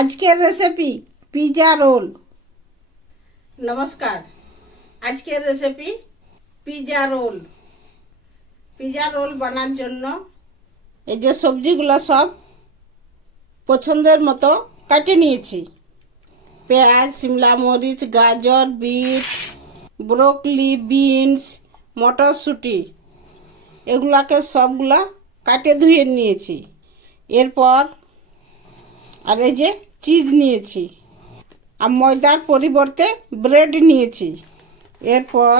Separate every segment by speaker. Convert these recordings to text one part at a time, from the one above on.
Speaker 1: আজকের recipe pizza roll নমস্কার। আজকের recipe pizza roll pizza roll বানার জন্য এই যে সবজিগুলো সব পছন্দের মতো কাটে নিয়েছি। পেঁয়াজ, সিমলা মরিচ, গাজর, বিট, ব্রোকলি, বিনস, মটরশুঁটি, এগুলাকে সবগুলা কাটে ধুয়ে নিয়েছি। এরপর আর এই যে চিজ নিয়েছি। আর ময়দার পরিবর্তে ব্রেড নিয়েছি। এরপর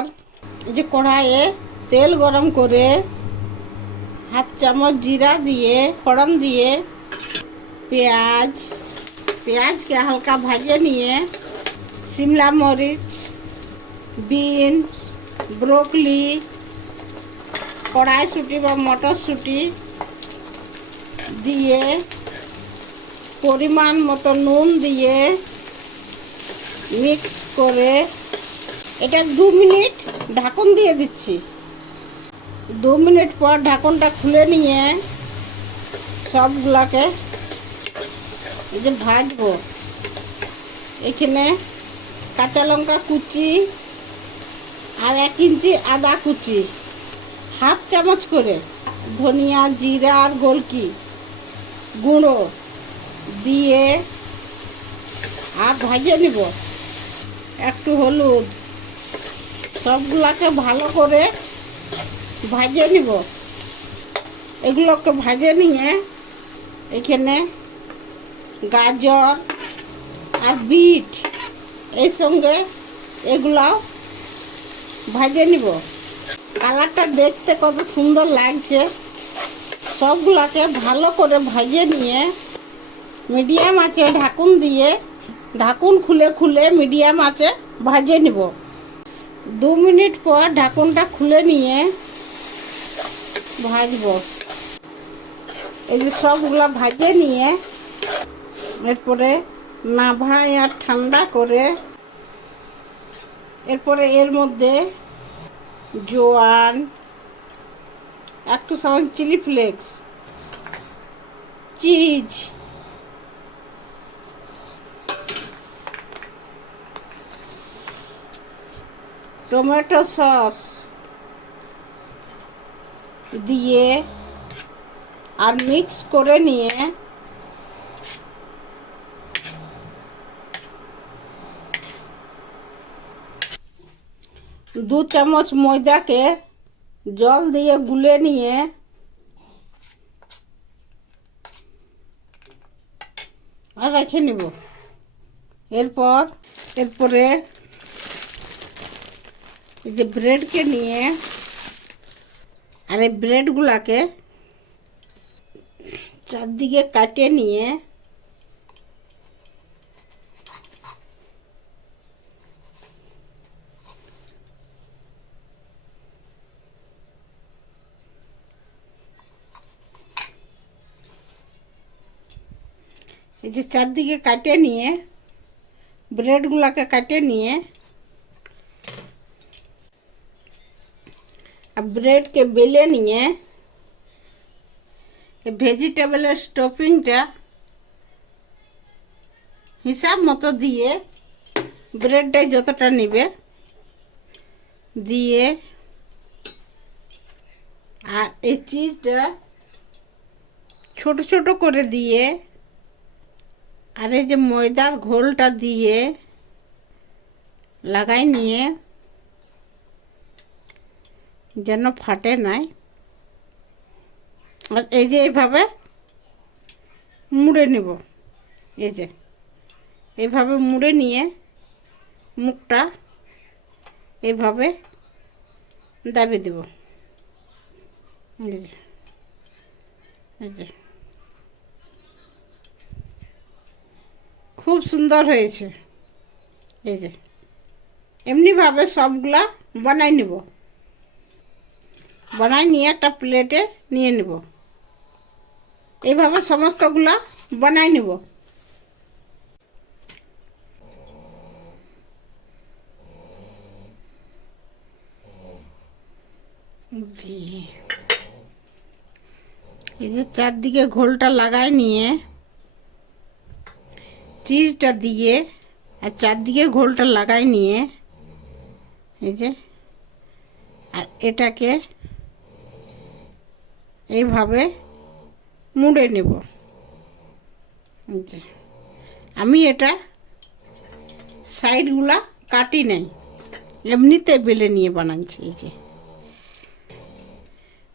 Speaker 1: এই যে কড়াইয়ে তেল গরম করে হাফ চামচ জিরা দিয়ে, ফোড়ন দিয়ে পেঁয়াজ, পেঁয়াজকে হালকা ভাজে নিয়ে শিমলা মরিচ বিন ব্রোকলি, কড়াইশুঁটি বা মটরশুঁটি দিয়ে পরিমাণ মতো নুন দিয়ে মিক্স করে এটা দু মিনিট ঢাকন দিয়ে দিচ্ছি। দু মিনিট পর ঢাকনটা খুলে নিয়ে সবগুলাকে যে ভাজবো। এখানে কাঁচা লঙ্কা কুচি আর এক ইঞ্চি আদা কুচি, হাফ চামচ করে ধনিয়া, জিরা আর গোলকি গুঁড়ো। দিয়ে আর ভাজে নিব। একটু হলুদ। সবগুলাকে ভালো করে ভাজে নিব। এগুলোকে ভাজে নিয়ে এখানে গাজর আর বিট এই সঙ্গে এগুলাও ভাজে নিব। কালারটা দেখতে কত সুন্দর লাগছে। সবগুলাকে ভালো করে ভাজে নিয়ে মিডিয়াম আছে, ঢাকুন দিয়ে, ঢাকুন খুলে খুলে মিডিয়াম আছে, ভাজে নিব। দু মিনিট পর ঢাকুনটা খুলে নিয়ে ভাজব। এই যে সবগুলা ভাজে নিয়ে এরপরে নাভাই আর ঠান্ডা করে এরপরে এর মধ্যে জোয়ান, একটু সামান chilli flakes, cheese tomato sauce দিয়ে আর মিক্স করে নিয়ে দু চামচ ময়দাকে জল দিয়ে গুলে নিয়ে আর রেখে নিব। এরপর, এরপরে এই যে ব্রেডকে নিয়ে আর এই ব্রেডগুলাকে চারদিকে কাটে নিয়ে এই যে চারদিকে কাটে নিয়ে ব্রেডগুলোকে কাটে নিয়ে ব্রেডকে বেলে নিয়ে ভেজিটেবলের স্টফিংটা হিসাব মতো দিয়ে ব্রেডটাই যতটা নেবে, দিয়ে আর এই চিজটা ছোট ছোট করে দিয়ে আর এই যে ময়দার ঘোলটা দিয়ে লাগাই নিয়ে যেন ফাটে নাই। আর এই যে এইভাবে মুড়ে নেব। এই যে, এইভাবে মুড়ে নিয়ে মুখটা এইভাবে দাবি। দেব এই যে। খুব সুন্দর হয়েছে। এই যে, এমনিভাবে সবগুলা বানাই নিব। বানাই নিয়ে একটা প্লেটে নিয়ে নিব। এইভাবে সমস্তগুলা বানাই নিব। এই যে চারদিকে ঘোলটা লাগাই নিয়ে, চিজটা দিয়ে, আর চারদিকে ঘোলটা লাগাই নিয়ে, এই যে, আর এটাকে এইভাবে মুড়ে নেব। আমি এটা সাইডগুলা কাটি নাই, এমনিতে বেলে নিয়ে বানাচ্ছি এই যে।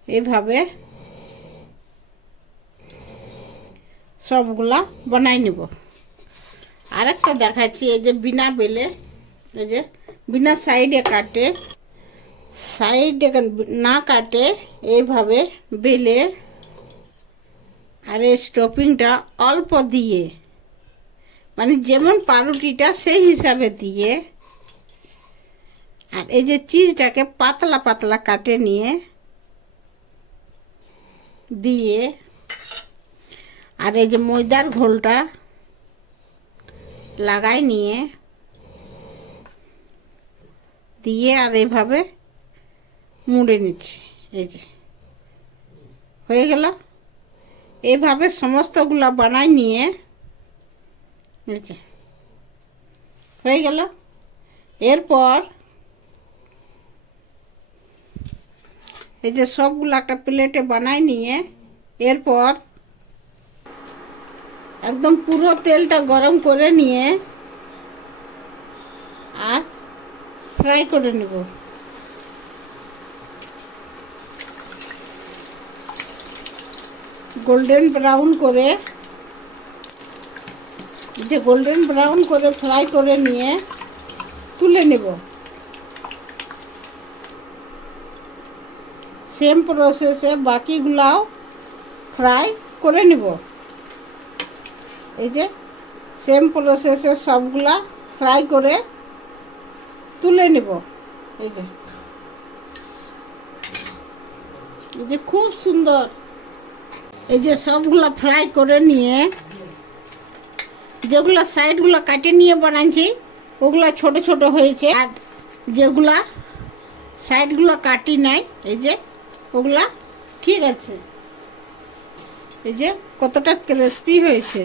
Speaker 1: এইভাবে সবগুলা বানাই নেব। আরেকটা দেখাচ্ছি, এই যে বিনা বেলে, এই যে বিনা সাইডে কাটে সাইডে না কাটে, এইভাবে বেলে আর এই স্টপিংটা অল্প দিয়ে মানে যেমন পাউরুটিটা সেই হিসাবে দিয়ে, আর এই যে চিজটাকে পাতলা পাতলা কাটে নিয়ে দিয়ে, আর এই যে ময়দার ঘোলটা লাগাই নিয়ে, দিয়ে আর এইভাবে মুড়ে নিচ্ছি, এই যে। হয়ে গেল? এইভাবে সমস্তগুলো বানাই নিয়ে, এই যে। হয়ে গেল? এরপর এই যে সবগুলো একটা প্লেটে বানাই নিয়ে, এরপর একদম পুরো তেলটা গরম করে নিয়ে আর ফ্রাই করে নেব। গোল্ডেন ব্রাউন করে যে গোল্ডেন ব্রাউন করে ফ্রাই করে নিয়ে তুলে নেব। সেম প্রসেসে বাকিগুলাও ফ্রাই করে নেব। এই যে সেম প্রসেসে সবগুলা ফ্রাই করে তুলে নেব। এই যে এই যে খুব সুন্দর। এই যে সবগুলা ফ্রাই করে নিয়ে, যেগুলো সাইডগুলো কাটে নিয়ে বানাইছি, ওগুলো ছোট ছোট হয়েছে। আর যেগুলা সাইডগুলো কাটি নাই, এই যে ওগুলা ঠিক আছে। এই যে কতটা ক্রিসপি হয়েছে।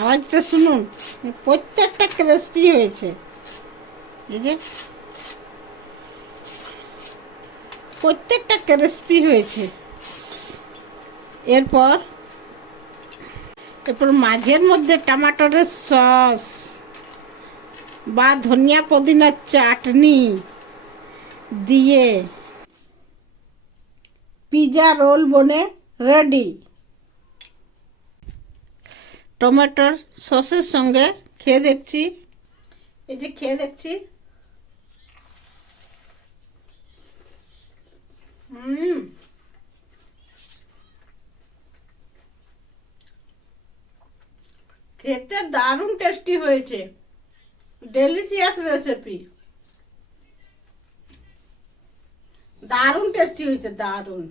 Speaker 1: আওয়াজটা শুনুন, প্রত্যেকটা ক্রেসপি হয়েছে। এই যে প্রত্যেকটা ক্রিসপি হয়েছে। এরপর এরপর মাঝের মধ্যে টমাটোরের সস বা ধনিয়া পুদিনার চাটনি দিয়ে পিজা রোল বনে রেডি। টমেটোর সসের সঙ্গে খেয়ে দেখছি। এই যে খেয়ে দেখছি। হুম। খেতে দারুণ টেস্টি হয়েছে। ডেলিশিয়াস রেসিপি দারুণ টেস্টি হয়েছে দারুণ।